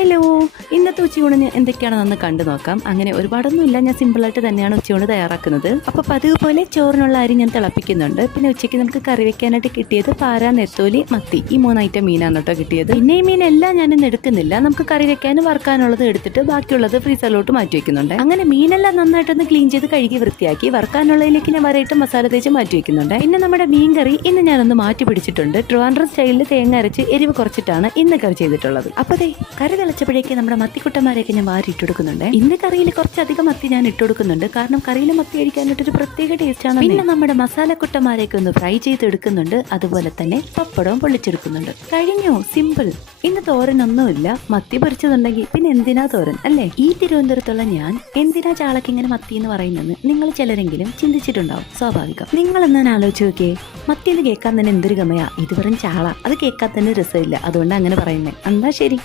Hello, ഇന്നത്തെ ഉച്ചയൂണിന് എന്തൊക്കെയാണെന്ന് കണ്ടു നോക്കാം. അങ്ങനെ ഒരുപാടൊന്നുമില്ല, ഞാൻ സിമ്പിളായിട്ട് തന്നെയാണ് ഉച്ചയൂണ് തയ്യാറാക്കുന്നത്. അപ്പോൾ പതിവ് പോലെ ചോറിനുള്ള അരി ഞാൻ തിളപ്പിക്കുന്നുണ്ട്. പിന്നെ ഉച്ചയ്ക്ക് നമുക്ക് കറി വെക്കാനായിട്ട് കിട്ടിയത് പാര, നെത്തോലി, മത്തി, ഈ 3 ഐറ്റം മീനാണ് കേട്ടോ കിട്ടിയത്. പിന്നെ ഈ മീനെല്ലാം ഞാനിന്ന് എടുക്കുന്നില്ല, നമുക്ക് കറി വെക്കാനും വറുക്കാനുള്ളത് എടുത്തിട്ട് ബാക്കിയുള്ളത് ഫ്രീസറിലോട്ട് മാറ്റി വെക്കുന്നുണ്ട്. അങ്ങനെ മീനെല്ലാം നന്നായിട്ടൊന്ന് ക്ലീൻ ചെയ്ത് കഴുകി വൃത്തിയാക്കി വറുക്കാനുള്ളതിലേക്ക് ഞാൻ വരയിട്ട് മസാല തേച്ച് മാറ്റി വെക്കുന്നുണ്ട്. പിന്നെ നമ്മുടെ മീൻ കറി ഇന്ന് ഞാനൊന്ന് മാറ്റി പിടിച്ചിട്ടുണ്ട്. ട്രിവാൻഡ്രം സ്റ്റൈലിൽ തേങ്ങ അരച്ച് എരിവ് കുറച്ചിട്ടാണ് ഇന്ന് കറി ചെയ്തിട്ടുള്ളത്. അപ്പോൾ കറി തിളച്ചപ്പോഴേക്ക് നമ്മുടെ മത്തിക്കുട്ടന്മാരെയൊക്കെ ഞാൻ വാരി ഇട്ടുകൊടുക്കുന്നുണ്ട്. ഇന്ന് കറിയിൽ കുറച്ചധികം മത്തി ഞാൻ ഇട്ടുകൊടുക്കുന്നുണ്ട്, കാരണം കറിയിൽ മത്തി കഴിക്കാനായിട്ടൊരു പ്രത്യേക ടേസ്റ്റ് ആണ്. പിന്നെ നമ്മുടെ മസാലക്കുട്ടന്മാരെയൊക്കെ ഒന്ന് ഫ്രൈ ചെയ്തെടുക്കുന്നുണ്ട്. അതുപോലെ തന്നെ പപ്പടവും പൊള്ളിച്ചെടുക്കുന്നുണ്ട്. കഴിഞ്ഞോ, സിമ്പിൾ. ഇന്ന് തോരനൊന്നുമില്ല. മത്തി പൊരിച്ചതുണ്ടെങ്കിൽ പിന്നെ എന്തിനാ തോരൻ, അല്ലേ? ഈ തിരുവനന്തപുരത്തുള്ള ഞാൻ എന്തിനാ ചാളക്ക് ഇങ്ങനെ മത്തി എന്ന് പറയുന്നത് നിങ്ങൾ ചിലരെങ്കിലും ചിന്തിച്ചിട്ടുണ്ടാവും. സ്വാഭാവികം. നിങ്ങളെന്നാ ആലോചിച്ച് നോക്കിയേ, മത്തി എന്ന് കേൾക്കാൻ തന്നെ എന്തൊരു ഗമയാ. ഇത് വെറും ചാള, അത് കേൾക്കാൻ തന്നെ രസമില്ല. അതുകൊണ്ട് അങ്ങനെ പറയുന്നത്. എന്നാ ശരി.